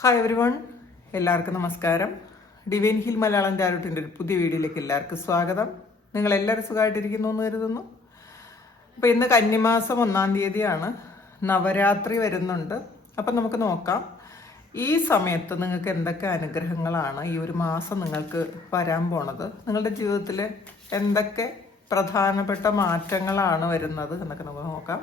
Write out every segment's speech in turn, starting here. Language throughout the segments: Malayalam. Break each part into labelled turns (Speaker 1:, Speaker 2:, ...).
Speaker 1: ഹായ് എവരി വൺ എല്ലാവർക്കും നമസ്കാരം. ഡിവൈൻ ഹിൽ മലയാളം ചാരുട്ടിന്റെ ഒരു പുതിയ വീഡിയോയിലേക്ക് എല്ലാവർക്കും സ്വാഗതം. നിങ്ങൾ എല്ലാവരും സുഖമായിട്ടിരിക്കുന്നു എന്ന് കരുതുന്നു. അപ്പോൾ ഇന്ന് കന്നിമാസം ഒന്നാം തീയതിയാണ്. നവരാത്രി വരുന്നുണ്ട്. അപ്പം നമുക്ക് നോക്കാം. ഈ സമയത്ത് നിങ്ങൾക്ക് എന്തൊക്കെ അനുഗ്രഹങ്ങളാണ് ഈ ഒരു മാസം നിങ്ങൾക്ക് വരാൻ പോണത്? നിങ്ങളുടെ ജീവിതത്തിൽ എന്തൊക്കെ പ്രധാനപ്പെട്ട മാറ്റങ്ങളാണ് വരുന്നത് എന്നൊക്കെ നമുക്ക് നോക്കാം.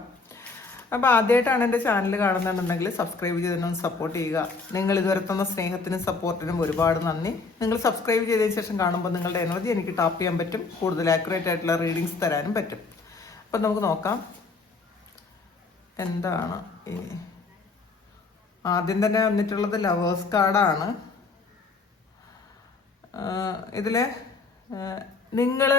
Speaker 1: അപ്പോൾ ആദ്യമായിട്ടാണ് എന്റെ ചാനൽ കാണുന്നുണ്ടെങ്കിൽ സബ്സ്ക്രൈബ് ചെയ്തതിനൊന്ന് സപ്പോർട്ട് ചെയ്യുക. നിങ്ങൾ ഇതുവരെ തന്ന സ്നേഹത്തിനും സപ്പോർട്ടിനും ഒരുപാട് നന്ദി. നിങ്ങൾ സബ്സ്ക്രൈബ് ചെയ്തതിന് ശേഷം കാണുമ്പോൾ നിങ്ങളുടെ എനർജി എനിക്ക് ടാപ്പ് ചെയ്യാൻ പറ്റും. കൂടുതൽ ആക്യുറേറ്റ് ആയിട്ടുള്ള റീഡിങ്സ് തരാനും പറ്റും. അപ്പം നമുക്ക് നോക്കാം. എന്താണ് ഈ ആദ്യം തന്നെ വന്നിട്ടുള്ളത് ലവേഴ്സ് കാർഡാണ് ഇതിലെ നിങ്ങൾ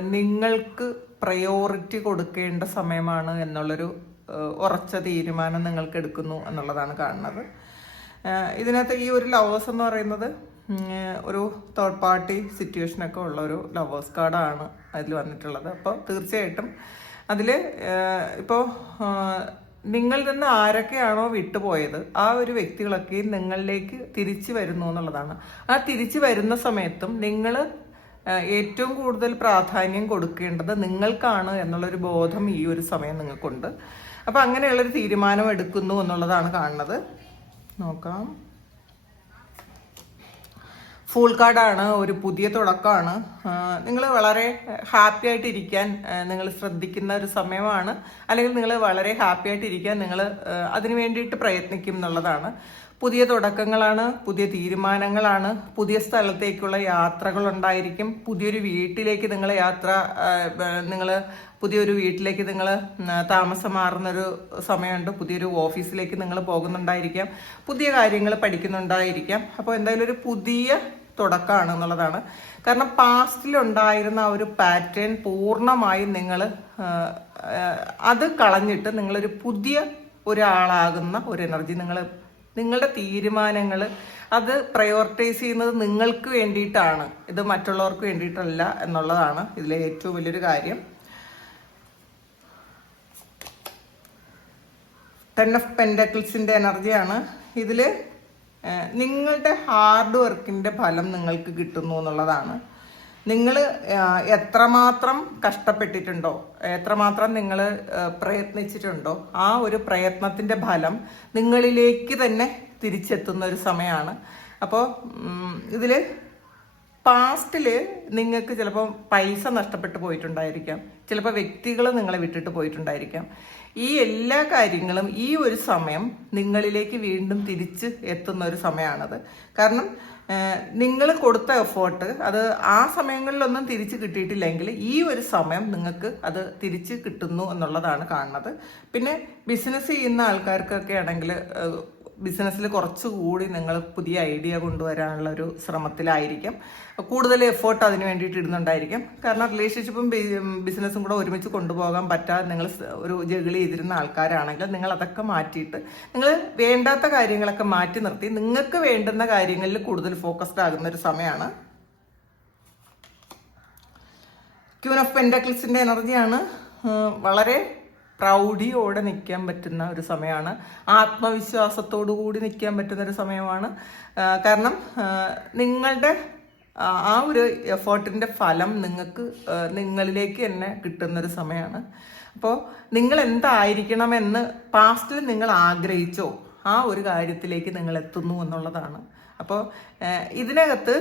Speaker 1: നിങ്ങൾക്ക് പ്രയോറിറ്റി കൊടുക്കേണ്ട സമയമാണ് എന്നുള്ളൊരു ഉറച്ച തീരുമാനം നിങ്ങൾക്ക് എടുക്കുന്നു എന്നുള്ളതാണ് കാണുന്നത്. ഇതിനകത്ത് ഈ ഒരു ലവേഴ്സ് എന്ന് പറയുന്നത് ഒരു തേർഡ് പാർട്ടി സിറ്റുവേഷനൊക്കെ ഉള്ള ഒരു ലവേഴ്സ് കാർഡാണ് അതിൽ വന്നിട്ടുള്ളത്. അപ്പോൾ തീർച്ചയായിട്ടും അതിൽ ഇപ്പോൾ നിങ്ങളിൽ നിന്ന് ആരൊക്കെയാണോ വിട്ടുപോയത് ആ ഒരു വ്യക്തികളൊക്കെ നിങ്ങളിലേക്ക് തിരിച്ചു വരുന്നു എന്നുള്ളതാണ്. ആ തിരിച്ചു വരുന്ന സമയത്തും നിങ്ങൾ ഏറ്റവും കൂടുതൽ പ്രാധാന്യം കൊടുക്കേണ്ടത് നിങ്ങൾക്കാണ് എന്നുള്ളൊരു ബോധം ഈ ഒരു സമയം നിങ്ങൾക്കുണ്ട്. അപ്പം അങ്ങനെയുള്ളൊരു തീരുമാനം എടുക്കുന്നു എന്നുള്ളതാണ് കാണുന്നത്. നോക്കാം. ഫുൾ കാർഡാണ് ഒരു പുതിയ തുടക്കമാണ്. നിങ്ങൾ വളരെ ഹാപ്പി ആയിട്ട് ഇരിക്കാൻ നിങ്ങൾ ശ്രദ്ധിക്കുന്ന ഒരു സമയമാണ്. അല്ലെങ്കിൽ നിങ്ങൾ വളരെ ഹാപ്പി ആയിട്ട് ഇരിക്കാൻ നിങ്ങൾ അതിനു വേണ്ടിയിട്ട് പ്രയത്നിക്കും എന്നുള്ളതാണ്. പുതിയ തുടക്കങ്ങളാണ് പുതിയ തീരുമാനങ്ങളാണ് പുതിയ സ്ഥലത്തേക്കുള്ള യാത്രകൾ ഉണ്ടായിരിക്കും പുതിയൊരു വീട്ടിലേക്ക് നിങ്ങൾ യാത്ര നിങ്ങൾ പുതിയൊരു വീട്ടിലേക്ക് നിങ്ങൾ താമസം മാറുന്നൊരു സമയമുണ്ട്. പുതിയൊരു ഓഫീസിലേക്ക് നിങ്ങൾ പോകുന്നുണ്ടായിരിക്കാം. പുതിയ കാര്യങ്ങൾ പഠിക്കുന്നുണ്ടായിരിക്കാം. അപ്പോൾ എന്തായാലും ഒരു പുതിയ തുടക്കമാണ് എന്നുള്ളതാണ്. കാരണം പാസ്റ്റിലുണ്ടായിരുന്ന ആ ഒരു പാറ്റേൺ പൂർണമായും നിങ്ങൾ അത് കളഞ്ഞിട്ട് നിങ്ങളൊരു പുതിയ ഒരാളാകുന്ന ഒരു എനർജി നിങ്ങൾ നിങ്ങളുടെ തീരുമാനങ്ങൾ അത് പ്രയോറിറ്റൈസ് ചെയ്യുന്നത് നിങ്ങൾക്ക് വേണ്ടിയിട്ടാണ്. ഇത് മറ്റുള്ളവർക്ക് വേണ്ടിയിട്ടല്ല എന്നുള്ളതാണ് ഇതിലെ ഏറ്റവും വലിയൊരു കാര്യം. ടെൻ ഓഫ് പെൻഡക്കിൾസിന്റെ എനർജിയാണ് ഇതിൽ നിങ്ങളുടെ ഹാർഡ് വർക്കിന്റെ ഫലം നിങ്ങൾക്ക് കിട്ടുന്നു എന്നുള്ളതാണ്. നിങ്ങൾ എത്രമാത്രം കഷ്ടപ്പെട്ടിട്ടുണ്ടോ എത്രമാത്രം നിങ്ങൾ പ്രയത്നിച്ചിട്ടുണ്ടോ ആ ഒരു പ്രയത്നത്തിന്റെ ഫലം നിങ്ങളിലേക്ക് തന്നെ തിരിച്ചെത്തുന്ന ഒരു സമയമാണ്. അപ്പോൾ ഇതിൽ പാസ്റ്റിൽ നിങ്ങൾക്ക് ചിലപ്പോൾ പൈസ നഷ്ടപ്പെട്ടു പോയിട്ടുണ്ടായിരിക്കാം. ചിലപ്പോൾ വ്യക്തികൾ നിങ്ങളെ വിട്ടിട്ട് പോയിട്ടുണ്ടായിരിക്കാം. ഈ എല്ലാ കാര്യങ്ങളും ഈ ഒരു സമയം നിങ്ങളിലേക്ക് വീണ്ടും തിരിച്ച് എത്തുന്ന ഒരു സമയമാണത് കാരണം നിങ്ങൾ കൊടുത്ത എഫേർട്ട് അത് ആ സമയങ്ങളിലൊന്നും തിരിച്ച് കിട്ടിയിട്ടില്ലെങ്കിൽ ഈ ഒരു സമയം നിങ്ങൾക്ക് അത് തിരിച്ച് കിട്ടുന്നു എന്നുള്ളതാണ് കാണുന്നത്. പിന്നെ ബിസിനസ് ചെയ്യുന്ന ആൾക്കാർക്കൊക്കെ ആണെങ്കിൽ ബിസിനസ്സിൽ കുറച്ചുകൂടി നിങ്ങൾ പുതിയ ഐഡിയ കൊണ്ടുവരാനുള്ള ഒരു ശ്രമത്തിലായിരിക്കും. കൂടുതൽ എഫേർട്ട് അതിന് വേണ്ടിയിട്ട് ഇടുന്നുണ്ടായിരിക്കും. കാരണം റിലേഷൻഷിപ്പും ബിസിനസ്സും കൂടെ ഒരുമിച്ച് കൊണ്ടുപോകാൻ പറ്റാതെ നിങ്ങൾ ഒരു ജഗിളി ചെയ്തിരുന്ന ആൾക്കാരാണെങ്കിൽ നിങ്ങൾ അതൊക്കെ മാറ്റിയിട്ട് നിങ്ങൾ വേണ്ടാത്ത കാര്യങ്ങളൊക്കെ മാറ്റി നിർത്തി നിങ്ങൾക്ക് വേണ്ടുന്ന കാര്യങ്ങളിൽ കൂടുതൽ ഫോക്കസ്ഡ് ആകുന്ന ഒരു സമയമാണ്. ക്യൂൻ ഓഫ് പെൻഡക്ലിസിന്റെ എനർജിയാണ് വളരെ പ്രൗഢിയോടെ നിൽക്കാൻ പറ്റുന്ന ഒരു സമയമാണ്. ആത്മവിശ്വാസത്തോടു കൂടി നിൽക്കാൻ പറ്റുന്ന ഒരു സമയമാണ്. കാരണം നിങ്ങളുടെ ആ ഒരു എഫേർട്ടിന്റെ ഫലം നിങ്ങൾക്ക് നിങ്ങളിലേക്ക് തന്നെ കിട്ടുന്ന ഒരു സമയമാണ്. അപ്പോൾ നിങ്ങൾ എന്തായിരിക്കണം എന്ന് പാസ്റ്റിൽ നിങ്ങൾ ആഗ്രഹിച്ചോ ആ ഒരു കാര്യത്തിലേക്ക് നിങ്ങൾ എത്തുന്നു എന്നുള്ളതാണ്. അപ്പോൾ ഇതിനകത്ത്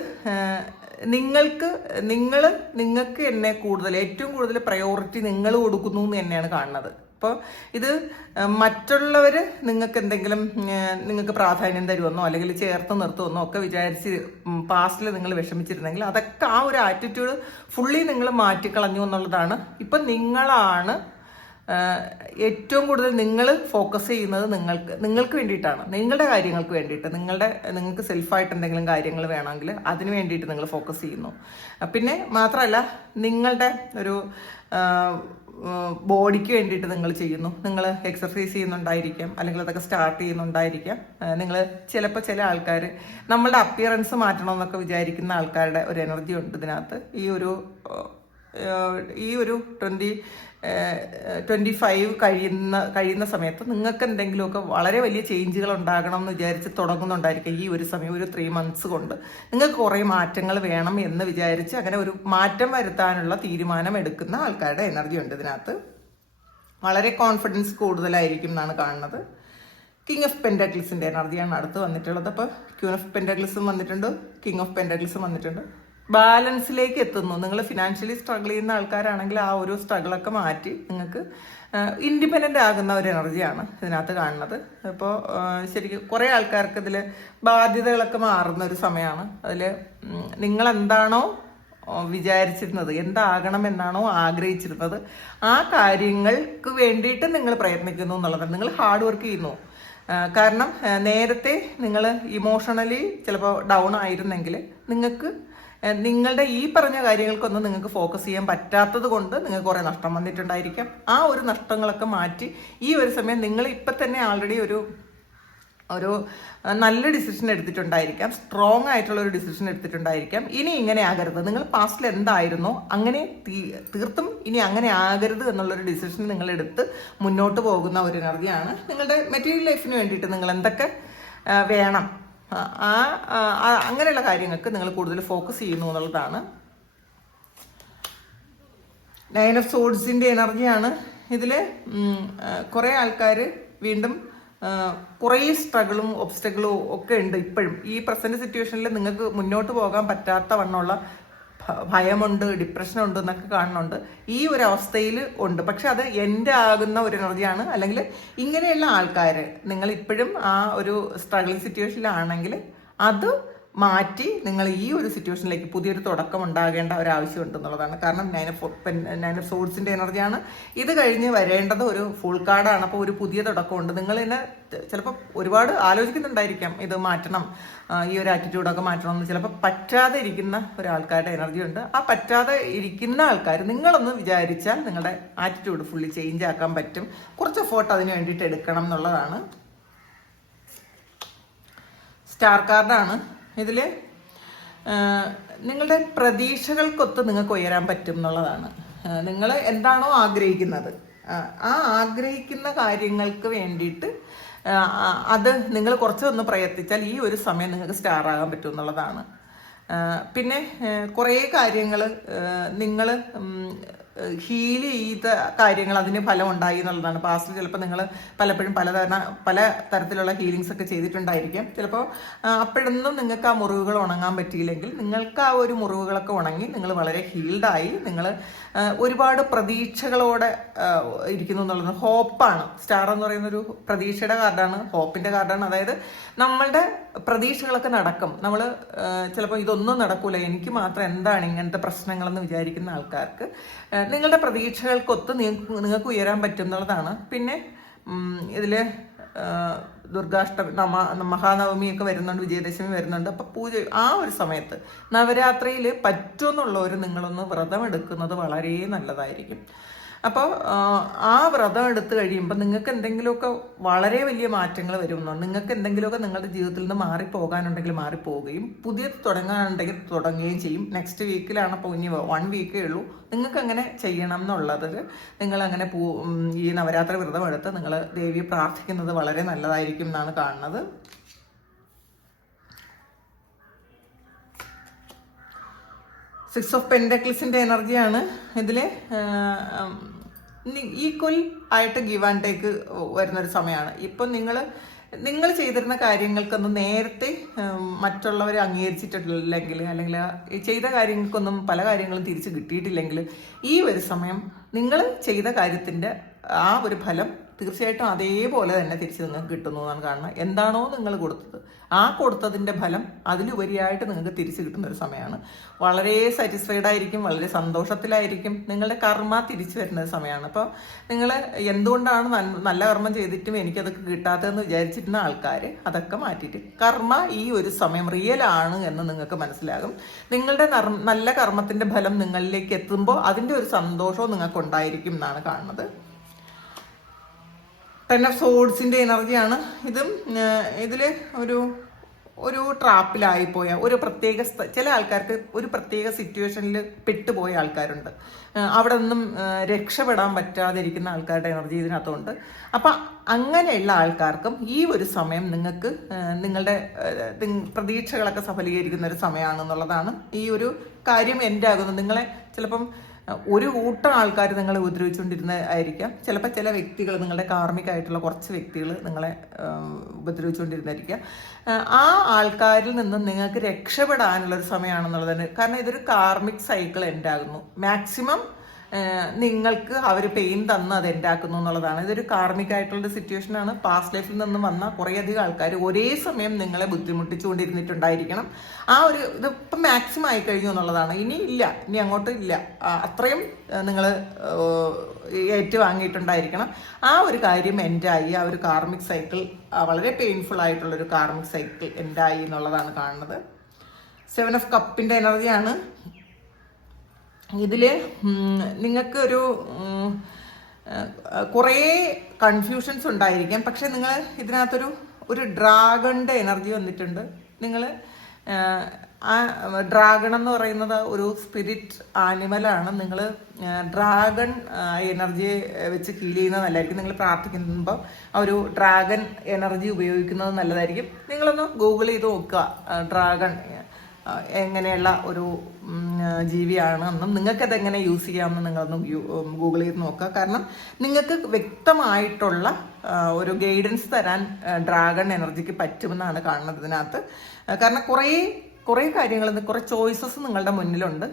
Speaker 1: നിങ്ങൾക്ക് നിങ്ങൾ നിങ്ങൾക്ക് എന്നെ കൂടുതൽ ഏറ്റവും കൂടുതൽ പ്രയോറിറ്റി നിങ്ങൾ കൊടുക്കുന്നു എന്ന് തന്നെയാണ് കാണുന്നത്. അപ്പോൾ ഇത് മറ്റുള്ളവർ നിങ്ങൾക്ക് എന്തെങ്കിലും നിങ്ങൾക്ക് പ്രാധാന്യം തരുമെന്നോ അല്ലെങ്കിൽ ചേർത്ത് നിർത്തുമെന്നോ ഒക്കെ വിചാരിച്ച് പാസ്റ്റിൽ നിങ്ങൾ വിഷമിച്ചിരുന്നെങ്കിൽ അതൊക്കെ ആ ഒരു ആറ്റിറ്റ്യൂഡ് ഫുള്ളി നിങ്ങൾ മാറ്റിക്കളഞ്ഞു എന്നുള്ളതാണ്. ഇപ്പം നിങ്ങളാണ് ഏറ്റവും കൂടുതൽ നിങ്ങൾ ഫോക്കസ് ചെയ്യുന്നത് നിങ്ങൾക്ക് നിങ്ങൾക്ക് വേണ്ടിയിട്ടാണ്. നിങ്ങളുടെ കാര്യങ്ങൾക്ക് വേണ്ടിയിട്ട്. നിങ്ങളുടെ നിങ്ങൾക്ക് സെൽഫായിട്ട് എന്തെങ്കിലും കാര്യങ്ങൾ വേണമെങ്കിൽ അതിന് വേണ്ടിയിട്ട് നിങ്ങൾ ഫോക്കസ് ചെയ്യുന്നു. പിന്നെ മാത്രമല്ല നിങ്ങളുടെ ഒരു ബോഡിക്ക് വേണ്ടിയിട്ട് നിങ്ങൾ ചെയ്യുന്നു. നിങ്ങൾ എക്സർസൈസ് ചെയ്യുന്നുണ്ടായിരിക്കാം. അല്ലെങ്കിൽ അതൊക്കെ സ്റ്റാർട്ട് ചെയ്യുന്നുണ്ടായിരിക്കാം. നിങ്ങൾ ചിലപ്പോൾ ചില ആൾക്കാർ നമ്മളുടെ അപ്പിയറൻസ് മാറ്റണമെന്നൊക്കെ വിചാരിക്കുന്ന ആൾക്കാരുടെ ഒരു എനർജി ഉണ്ട് ഇതിനകത്ത്. ഈ ഒരു ഈ ഒരു ട്വന്റി ട്വന്റി ഫൈവ് കഴിയുന്ന കഴിയുന്ന സമയത്ത് നിങ്ങൾക്ക് എന്തെങ്കിലുമൊക്കെ വളരെ വലിയ ചേഞ്ചുകൾ ഉണ്ടാകണം എന്ന് വിചാരിച്ച് തുടങ്ങുന്നുണ്ടായിരിക്കും ഈ ഒരു സമയം ഒരു ത്രീ മന്ത്സ് കൊണ്ട്. നിങ്ങൾക്ക് കുറേ മാറ്റങ്ങൾ വേണം എന്ന് വിചാരിച്ച് അങ്ങനെ ഒരു മാറ്റം വരുത്താനുള്ള തീരുമാനം എടുക്കുന്ന ആൾക്കാരുടെ എനർജി ഉണ്ട് ഇതിനകത്ത്. വളരെ കോൺഫിഡൻസ് കൂടുതലായിരിക്കും എന്നാണ് കാണുന്നത്. കിങ് ഓഫ് പെൻഡഗ്ലിസിന്റെ എനർജിയാണ് അടുത്ത് വന്നിട്ടുള്ളത്. അപ്പോൾ ക്യൂൻ ഓഫ് പെൻഡഗ്ലിസും വന്നിട്ടുണ്ട്. കിങ് ഓഫ് പെൻഡഗ്ലിസും വന്നിട്ടുണ്ട്. ബാലൻസിലേക്ക് എത്തുന്നു. നിങ്ങൾ ഫിനാൻഷ്യലി സ്ട്രഗിൾ ചെയ്യുന്ന ആൾക്കാരാണെങ്കിൽ ആ ഒരു സ്ട്രഗിളൊക്കെ മാറ്റി നിങ്ങൾക്ക് ഇൻഡിപെൻഡന്റ് ആകുന്ന ഒരു എനർജിയാണ് ഇതിനകത്ത് കാണുന്നത്. അപ്പോൾ ശരിക്കും കുറേ ആൾക്കാർക്ക് ഇതിൽ ബാധ്യതകളൊക്കെ മാറുന്ന ഒരു സമയമാണ്. അതിൽ നിങ്ങൾ എന്താണോ വിചാരിച്ചിരുന്നത് എന്താകണം എന്നാണോ ആഗ്രഹിച്ചിരുന്നത് ആ കാര്യങ്ങൾക്ക് വേണ്ടിയിട്ട് നിങ്ങൾ പ്രയത്നിക്കുന്നു എന്നുള്ളതാണ്. നിങ്ങൾ ഹാർഡ് വർക്ക് ചെയ്യുന്നു. കാരണം നേരത്തെ നിങ്ങൾ ഇമോഷണലി ചിലപ്പോൾ ഡൗൺ ആയിരുന്നെങ്കിൽ നിങ്ങൾക്ക് നിങ്ങളുടെ ഈ പറഞ്ഞ കാര്യങ്ങൾക്കൊന്നും നിങ്ങൾക്ക് ഫോക്കസ് ചെയ്യാൻ പറ്റാത്തത് കൊണ്ട് നിങ്ങൾക്ക് കുറേ നഷ്ടം വന്നിട്ടുണ്ടായിരിക്കാം. ആ ഒരു നഷ്ടങ്ങളൊക്കെ മാറ്റി ഈ ഒരു സമയം നിങ്ങൾ ഇപ്പം തന്നെ ആൾറെഡി ഒരു ഒരു നല്ല ഡിസിഷൻ എടുത്തിട്ടുണ്ടായിരിക്കാം. സ്ട്രോങ് ആയിട്ടുള്ള ഒരു ഡിസിഷൻ എടുത്തിട്ടുണ്ടായിരിക്കാം. ഇനി ഇങ്ങനെ ആകരുത്. നിങ്ങൾ പാസ്റ്റിൽ എന്തായിരുന്നോ അങ്ങനെ തീർത്തും ഇനി അങ്ങനെ ആകരുത് എന്നുള്ളൊരു ഡിസിഷൻ നിങ്ങൾ എടുത്ത് മുന്നോട്ട് പോകുന്ന ഒരു എനർജിയാണ് നിങ്ങളുടെ മെറ്റീരിയൽ ലൈഫിന് വേണ്ടിയിട്ട് നിങ്ങൾ എന്തൊക്കെ വേണം. ആ അങ്ങനെയുള്ള കാര്യങ്ങൾക്ക് നിങ്ങൾ കൂടുതൽ ഫോക്കസ് ചെയ്യുന്നു എന്നുള്ളതാണ്. നയൻ ഓഫ് സോഡ്സിന്റെ എനർജിയാണ് ഇതിൽ കുറേ ആൾക്കാർ വീണ്ടും കുറേ സ്ട്രഗിളും ഒബ്സ്റ്റക്കിളും ഒക്കെ ഉണ്ട് ഇപ്പോഴും. ഈ പ്രസന്റ് സിറ്റുവേഷനിൽ നിങ്ങൾക്ക് മുന്നോട്ട് പോകാൻ പറ്റാത്ത വണ്ണമുള്ള ഭയമുണ്ട് ഡിപ്രഷനുണ്ട് എന്നൊക്കെ കാണുന്നുണ്ട്. ഈ ഒരു അവസ്ഥയിൽ ഉണ്ട്. പക്ഷെ അത് എന്റെ ആകുന്ന ഒരു എനർജിയാണ്. അല്ലെങ്കിൽ ഇങ്ങനെയുള്ള ആൾക്കാർ നിങ്ങൾ ഇപ്പോഴും ആ ഒരു സ്ട്രഗിളിങ് സിറ്റുവേഷനിലാണെങ്കിൽ അത് മാറ്റി നിങ്ങൾ ഈ ഒരു സിറ്റുവേഷനിലേക്ക് പുതിയൊരു തുടക്കം ഉണ്ടാകേണ്ട ഒരു ആവശ്യമുണ്ട് എന്നുള്ളതാണ് കാരണം നൈൻ ഓഫ് നയൻ ഓഫ് സോഡ്സിന്റെ എനർജിയാണ് ഇത് കഴിഞ്ഞ് വരേണ്ടത് ഒരു ഫുൾ കാർഡാണ് അപ്പോൾ ഒരു പുതിയ തുടക്കമുണ്ട്. നിങ്ങൾ തന്നെ ചിലപ്പോൾ ഒരുപാട് ആലോചിക്കുന്നുണ്ടായിരിക്കാം. ഇത് മാറ്റണം. ഈ ഒരു ആറ്റിറ്റ്യൂഡൊക്കെ മാറ്റണം എന്ന് ചിലപ്പോൾ പറ്റാതെ ഇരിക്കുന്ന ഒരാൾക്കാരുടെ എനർജി ഉണ്ട്. ആ പറ്റാതെ ഇരിക്കുന്ന ആൾക്കാർ നിങ്ങളൊന്ന് വിചാരിച്ചാൽ നിങ്ങളുടെ ആറ്റിറ്റ്യൂഡ് ഫുള്ളി ചേഞ്ച് ആക്കാൻ പറ്റും. കുറച്ച് ഫോട്ടോ അതിന് വേണ്ടിയിട്ട് എടുക്കണം എന്നുള്ളതാണ്. സ്റ്റാർ കാർഡാണ് ഇതിൽ നിങ്ങളുടെ പ്രതീക്ഷകൾക്കൊത്ത് നിങ്ങൾക്ക് ഉയരാൻ പറ്റും എന്നുള്ളതാണ്. നിങ്ങൾ എന്താണോ ആഗ്രഹിക്കുന്നത്. ആ, ആഗ്രഹിക്കുന്ന കാര്യങ്ങൾക്ക് വേണ്ടിയിട്ട് അത് നിങ്ങൾ കുറച്ചൊന്ന് പ്രയത്നിച്ചാൽ ഈ ഒരു സമയം നിങ്ങൾക്ക് സ്റ്റാർ ആകാൻ പറ്റും എന്നുള്ളതാണ്. പിന്നെ കുറേ കാര്യങ്ങൾ നിങ്ങൾ ഹീൽ ചെയ്ത കാര്യങ്ങൾ അതിന് ഫലം ഉണ്ടായി എന്നുള്ളതാണ്. പാസ്റ്റിൽ ചിലപ്പോൾ നിങ്ങൾ പലപ്പോഴും പലതരണ പല തരത്തിലുള്ള ഹീലിങ്സ് ഒക്കെ ചെയ്തിട്ടുണ്ടായിരിക്കാം. ചിലപ്പോൾ അപ്പോഴൊന്നും നിങ്ങൾക്ക് ആ മുറിവുകൾ ഉണങ്ങാൻ പറ്റിയില്ലെങ്കിൽ നിങ്ങൾക്ക് ആ ഒരു മുറിവുകളൊക്കെ ഉണങ്ങി നിങ്ങൾ വളരെ ഹീൽഡായി നിങ്ങൾ ഒരുപാട് പ്രതീക്ഷകളോടെ ഇരിക്കുന്നു എന്നുള്ളത് ഹോപ്പാണ് സ്റ്റാർ എന്ന് പറയുന്ന ഒരു പ്രതീക്ഷയുടെ കാർഡാണ് ഹോപ്പിന്റെ കാർഡാണ് അതായത് നമ്മളുടെ പ്രതീക്ഷകളൊക്കെ നടക്കും. നമ്മൾ ചിലപ്പോൾ ഇതൊന്നും നടക്കൂല. എനിക്ക് മാത്രം എന്താണ് ഇങ്ങനത്തെ പ്രശ്നങ്ങളെന്ന് വിചാരിക്കുന്ന ആൾക്കാർക്ക് നിങ്ങളുടെ പ്രതീക്ഷകൾക്കൊത്ത് നിങ്ങൾക്ക് ഉയരാൻ പറ്റും എന്നുള്ളതാണ് പിന്നെ ഇതിൽ ദുർഗാഷ്ടമി നമ മഹാനവമിയൊക്കെ വരുന്നുണ്ട് വിജയദശമി വരുന്നുണ്ട്. അപ്പം പൂജ ആ ഒരു സമയത്ത് നവരാത്രിയിൽ പറ്റുമെന്നുള്ളവർ നിങ്ങളൊന്ന് വ്രതം എടുക്കുന്നത് വളരെ നല്ലതായിരിക്കും. അപ്പോൾ ആ വ്രതം എടുത്തു കഴിയുമ്പോൾ നിങ്ങൾക്ക് എന്തെങ്കിലുമൊക്കെ വളരെ വലിയ മാറ്റങ്ങൾ വരുമെന്നോ നിങ്ങൾക്ക് എന്തെങ്കിലുമൊക്കെ നിങ്ങളുടെ ജീവിതത്തിൽ നിന്ന് മാറിപ്പോകാനുണ്ടെങ്കിൽ മാറിപ്പോവുകയും പുതിയത് തുടങ്ങാനുണ്ടെങ്കിൽ തുടങ്ങുകയും ചെയ്യും. നെക്സ്റ്റ് വീക്കിലാണ് അപ്പോൾ ഇനി വൺ വീക്കേ ഉള്ളൂ. നിങ്ങൾക്ക് അങ്ങനെ ചെയ്യണം എന്നുള്ളത് നിങ്ങൾ അങ്ങനെ പൂ ഈ നവരാത്രി വ്രതം എടുത്ത് നിങ്ങൾ ദേവിയെ പ്രാർത്ഥിക്കുന്നത് വളരെ നല്ലതായിരിക്കും എന്നാണ് കാണുന്നത്. സിക്സ് ഓഫ് പെൻഡക്കിൾസിന്റെ എനർജിയാണ് ഇതിൽ ഈക്വൽ ആയിട്ട് ഗിവ് ആൻഡ് ടേക്ക് വരുന്ന ഒരു സമയമാണ് ഇപ്പം നിങ്ങൾ നിങ്ങൾ ചെയ്തിരുന്ന കാര്യങ്ങൾക്കൊന്നും നേരത്തെ മറ്റുള്ളവരെ അംഗീകരിച്ചിട്ടില്ലെങ്കിൽ അല്ലെങ്കിൽ ചെയ്ത കാര്യങ്ങൾക്കൊന്നും പല കാര്യങ്ങളും തിരിച്ചു കിട്ടിയിട്ടില്ലെങ്കിൽ ഈ ഒരു സമയം നിങ്ങൾ ചെയ്ത കാര്യത്തിന്റെ ആ ഒരു ഫലം തീർച്ചയായിട്ടും അതേപോലെ തന്നെ തിരിച്ച് നിങ്ങൾക്ക് കിട്ടുന്നു എന്നാണ് കാണുന്നത്. എന്താണോ നിങ്ങൾ കൊടുത്തത്. ആ കൊടുത്തതിന്റെ ഫലം അതിലുപരിയായിട്ട് നിങ്ങൾക്ക് തിരിച്ചു കിട്ടുന്ന ഒരു സമയമാണ്. വളരെ സാറ്റിസ്ഫൈഡ് ആയിരിക്കും വളരെ സന്തോഷത്തിലായിരിക്കും. നിങ്ങളുടെ കർമ്മ തിരിച്ചു വരുന്ന ഒരു സമയമാണ്. അപ്പോൾ നിങ്ങൾ എന്തുകൊണ്ടാണ് നല്ല കർമ്മം ചെയ്തിട്ടും എനിക്കതൊക്കെ കിട്ടാത്തതെന്ന് വിചാരിച്ചിരുന്ന ആൾക്കാർ അതൊക്കെ മാറ്റിയിട്ട് കർമ്മ ഈ ഒരു സമയം റിയൽ ആണ് എന്ന് നിങ്ങൾക്ക് മനസ്സിലാകും. നിങ്ങളുടെ നല്ല കർമ്മത്തിന്റെ ഫലം നിങ്ങളിലേക്ക് എത്തുമ്പോൾ അതിന്റെ ഒരു സന്തോഷവും നിങ്ങൾക്ക് ഉണ്ടായിരിക്കും എന്നാണ് കാണുന്നത്. ടെൻ ഓഫ് സോഡ്സിന്റെ എനർജിയാണ്. ഇതും ഇതിൽ ഒരു ഒരു ട്രാപ്പിലായി പോയ ഒരു പ്രത്യേക ചില ആൾക്കാർക്ക് ഒരു പ്രത്യേക സിറ്റുവേഷനിൽ പെട്ടുപോയ ആൾക്കാരുണ്ട്. അവിടെ നിന്നും രക്ഷപ്പെടാൻ പറ്റാതിരിക്കുന്ന ആൾക്കാരുടെ എനർജി ഇതിനകത്തുണ്ട്. അപ്പം അങ്ങനെയുള്ള ആൾക്കാർക്കും ഈ ഒരു സമയം നിങ്ങൾക്ക് നിങ്ങളുടെ പ്രതീക്ഷകളൊക്കെ സഫലീകരിക്കുന്ന ഒരു സമയമാണെന്നുള്ളതാണ് ഈ ഒരു കാര്യം എന്റെ ആകുന്നത്. നിങ്ങളെ ചിലപ്പം ഒരു കൂട്ടം ആൾക്കാർ നിങ്ങളെ ഉപദ്രവിച്ചുകൊണ്ടിരുന്ന ആയിരിക്കാം. ചിലപ്പോൾ ചില വ്യക്തികൾ നിങ്ങളുടെ കാർമ്മികമായിട്ടുള്ള കുറച്ച് വ്യക്തികൾ നിങ്ങളെ ഉപദ്രവിച്ചുകൊണ്ടിരുന്നായിരിക്കാം ആ, ആൾക്കാരിൽ നിന്നും നിങ്ങൾക്ക് രക്ഷപ്പെടാനുള്ള ഒരു സമയമാണെന്നുള്ളത് കാരണം ഇതൊരു കാർമിക് സൈക്കിൾ എൻഡ് മാക്സിമം നിങ്ങൾക്ക് അവർ പെയിൻ തന്ന് അത് എൻഡാക്കുന്നു എന്നുള്ളതാണ്. ഇതൊരു കാർമിക് ആയിട്ടുള്ള സിറ്റുവേഷൻ ആണ് പാസ്റ്റ് ലൈഫിൽ നിന്ന് വന്ന കുറേയധികം ആൾക്കാർ ഒരേ സമയം നിങ്ങളെ ബുദ്ധിമുട്ടിച്ചുകൊണ്ടിരുന്നിട്ടുണ്ടായിരിക്കണം. ആ ഒരു ഇതിപ്പം മാക്സിമം ആയി കഴിഞ്ഞു എന്നുള്ളതാണ്. ഇനി ഇല്ല. ഇനി അങ്ങോട്ട് ഇല്ല. അത്രയും നിങ്ങൾ ഏറ്റുവാങ്ങിയിട്ടുണ്ടായിരിക്കണം. ആ ഒരു കാര്യം എൻഡായി ആ ഒരു കാർമിക് സൈക്കിൾ വളരെ പെയിൻഫുൾ ആയിട്ടുള്ള ഒരു കാർമിക് സൈക്കിൾ എൻഡായി എന്നുള്ളതാണ് കാണുന്നത്. സെവൻ ഓഫ് കപ്പിന്റെ എനർജിയാണ് ഇതിൽ നിങ്ങൾക്കൊരു കുറേ കൺഫ്യൂഷൻസ് ഉണ്ടായിരിക്കാം. പക്ഷെ നിങ്ങൾ ഇതിനകത്തൊരു ഒരു ഡ്രാഗണിന്റെ എനർജി വന്നിട്ടുണ്ട്. നിങ്ങൾ ആ ഡ്രാഗൺ എന്ന് പറയുന്നത് ഒരു സ്പിരിറ്റ് ആനിമലാണ് നിങ്ങൾ ഡ്രാഗൺ എനർജി വെച്ച് ഫീൽ ചെയ്യുന്നത് നല്ലതായിരിക്കും. നിങ്ങൾ പ്രാർത്ഥിക്കുമ്പോൾ ആ ഒരു ഡ്രാഗൺ എനർജി ഉപയോഗിക്കുന്നത് നല്ലതായിരിക്കും. നിങ്ങളൊന്ന് ഗൂഗിൾ ചെയ്ത് നോക്കുക. ഡ്രാഗൺ എങ്ങനെയുള്ള ഒരു ഉം, എന്നും നിങ്ങൾക്ക് എങ്ങനെ യൂസ് ചെയ്യാമെന്ന് നിങ്ങളൊന്ന് ഗൂഗിൾ ചെയ്ത് നോക്കുക. കാരണം നിങ്ങൾക്ക് വ്യക്തമായിട്ടുള്ള ഒരു ഗൈഡൻസ് തരാൻ ഡ്രാഗൺ എനർജിക്ക് പറ്റുമെന്നാണ് കാണുന്നത് ഇതിനകത്ത്. കാരണം കുറേ കുറേ കാര്യങ്ങൾ കുറേ ചോയ്സസ് നിങ്ങളുടെ മുന്നിലുണ്ട്.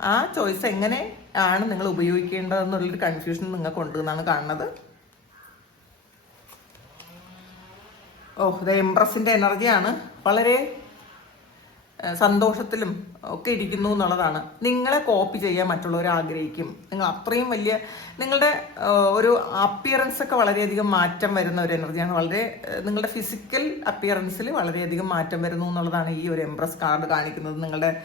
Speaker 1: ആ ചോയ്സ് എങ്ങനെ ആണ് നിങ്ങൾ ഉപയോഗിക്കേണ്ടതെന്നുള്ളൊരു കൺഫ്യൂഷൻ നിങ്ങൾക്കുണ്ട് എന്നാണ് കാണുന്നത്. ഓ ഇത് എംപ്രസിന്റെ എനർജിയാണ് വളരെ സന്തോഷത്തിലും ഒക്കെ ഇരിക്കുന്നു എന്നുള്ളതാണ്. നിങ്ങളെ കോപ്പി ചെയ്യാൻ മറ്റുള്ളവർ ആഗ്രഹിക്കും. നിങ്ങൾ അത്രയും വലിയ നിങ്ങളുടെ ഒരു അപ്പിയറൻസ് ഒക്കെ വളരെയധികം മാറ്റം വരുന്ന ഒരു എനർജിയാണ് വളരെ നിങ്ങളുടെ ഫിസിക്കൽ അപ്പിയറൻസിൽ വളരെയധികം മാറ്റം വരുന്നു എന്നുള്ളതാണ് ഈ ഒരു എംപ്രസ് കാർഡ് കാണിക്കുന്നത്. നിങ്ങളുടെ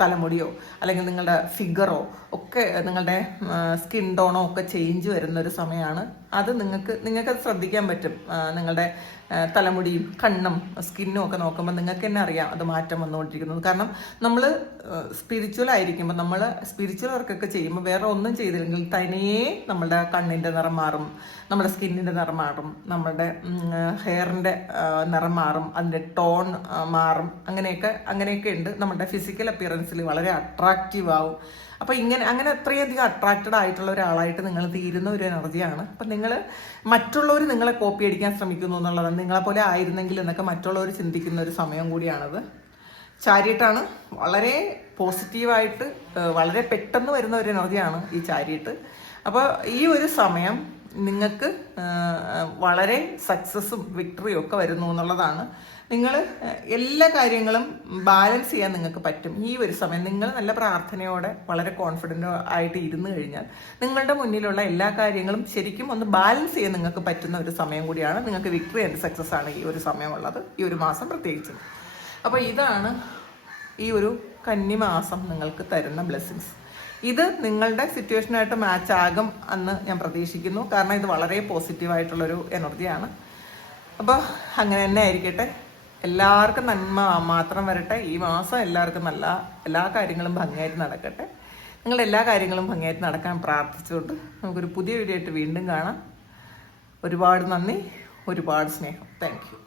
Speaker 1: തലമുടിയോ അല്ലെങ്കിൽ നിങ്ങളുടെ ഫിഗറോ ഒക്കെ നിങ്ങളുടെ സ്കിൻ ടോണോ ഒക്കെ ചേഞ്ച് വരുന്ന ഒരു സമയമാണ്. അത് നിങ്ങൾക്ക് നിങ്ങൾക്ക് അത് ശ്രദ്ധിക്കാൻ പറ്റും. നിങ്ങളുടെ തലമുടിയും കണ്ണും സ്കിന്നും ഒക്കെ നോക്കുമ്പോൾ നിങ്ങൾക്ക് തന്നെ അറിയാം അത് മാറ്റം വന്നുകൊണ്ടിരിക്കുന്നത്. കാരണം നമ്മൾ സ്പിരിച്വൽ ആയിരിക്കുമ്പോൾ നമ്മൾ സ്പിരിച്വൽ വർക്കൊക്കെ ചെയ്യുമ്പോൾ വേറെ ഒന്നും ചെയ്തില്ലെങ്കിൽ തനിയെ നമ്മുടെ കണ്ണിന്റെ നിറം മാറും നമ്മുടെ സ്കിന്നിന്റെ നിറം മാറും നമ്മുടെ ഹെയറിന്റെ നിറം മാറും അതിന്റെ ടോൺ മാറും. അങ്ങനെയൊക്കെ അങ്ങനെയൊക്കെ ഉണ്ട്. നമ്മുടെ ഫിസിക്കൽ അപ്പിയറൻസിൽ വളരെ അട്രാക്റ്റീവ് ആവും. അപ്പോൾ ഇങ്ങനെ അങ്ങനെ അത്രയധികം അട്രാക്റ്റഡ് ആയിട്ടുള്ള ഒരാളായിട്ട് നിങ്ങൾ തീരുന്ന ഒരു എനർജിയാണ് അപ്പൊ നിങ്ങൾ മറ്റുള്ളവർ നിങ്ങളെ കോപ്പി അടിക്കാൻ ശ്രമിക്കുന്നു എന്നുള്ളതാണ് നിങ്ങളെപ്പോലെ ആയിരുന്നെങ്കിൽ എന്നൊക്കെ മറ്റുള്ളവർ ചിന്തിക്കുന്ന ഒരു സമയം കൂടിയാണത്. ചാരിയട്ടാണ് വളരെ പോസിറ്റീവായിട്ട് വളരെ പെട്ടെന്ന് വരുന്ന ഒരു എനർജിയാണ് ഈ ചാരിയിട്ട്. അപ്പോൾ ഈ ഒരു സമയം നിങ്ങൾക്ക് വളരെ സക്സസ്സും വിക്ടറിയും ഒക്കെ വരുന്നു എന്നുള്ളതാണ്. നിങ്ങൾ എല്ലാ കാര്യങ്ങളും ബാലൻസ് ചെയ്യാൻ നിങ്ങൾക്ക് പറ്റും. ഈ ഒരു സമയം നിങ്ങൾ നല്ല പ്രാർത്ഥനയോടെ വളരെ കോൺഫിഡന്റ് ആയിട്ട് ഇരുന്നു കഴിഞ്ഞാൽ നിങ്ങളുടെ മുന്നിലുള്ള എല്ലാ കാര്യങ്ങളും ശരിക്കും ഒന്ന് ബാലൻസ് ചെയ്യാൻ നിങ്ങൾക്ക് പറ്റുന്ന ഒരു സമയം കൂടിയാണ് നിങ്ങൾക്ക് വിക്ടറി ആൻഡ് സക്സസ് ആണ് ഈ ഒരു സമയമുള്ളത് ഈ ഒരു മാസം പ്രത്യേകിച്ചും. അപ്പോൾ ഇതാണ് ഈ ഒരു കന്നിമാസം നിങ്ങൾക്ക് തരുന്ന ബ്ലെസ്സിങ്സ്. ഇത് നിങ്ങളുടെ സിറ്റുവേഷനായിട്ട് മാച്ച് ആകും എന്ന് ഞാൻ പ്രതീക്ഷിക്കുന്നു. കാരണം ഇത് വളരെ പോസിറ്റീവായിട്ടുള്ളൊരു എനർജിയാണ്. അപ്പോൾ അങ്ങനെ തന്നെ ആയിരിക്കട്ടെ. എല്ലാവർക്കും നന്മ മാത്രം വരട്ടെ. ഈ മാസം എല്ലാവർക്കും നല്ല എല്ലാ കാര്യങ്ങളും ഭംഗിയായിട്ട് നടക്കട്ടെ. നിങ്ങളുടെ എല്ലാ കാര്യങ്ങളും ഭംഗിയായിട്ട് നടക്കാൻ പ്രാർത്ഥിച്ചുകൊണ്ട് നമുക്കൊരു പുതിയ വീഡിയോ ആയിട്ട് വീണ്ടും കാണാം. ഒരുപാട് നന്ദി. ഒരുപാട് സ്നേഹം. താങ്ക്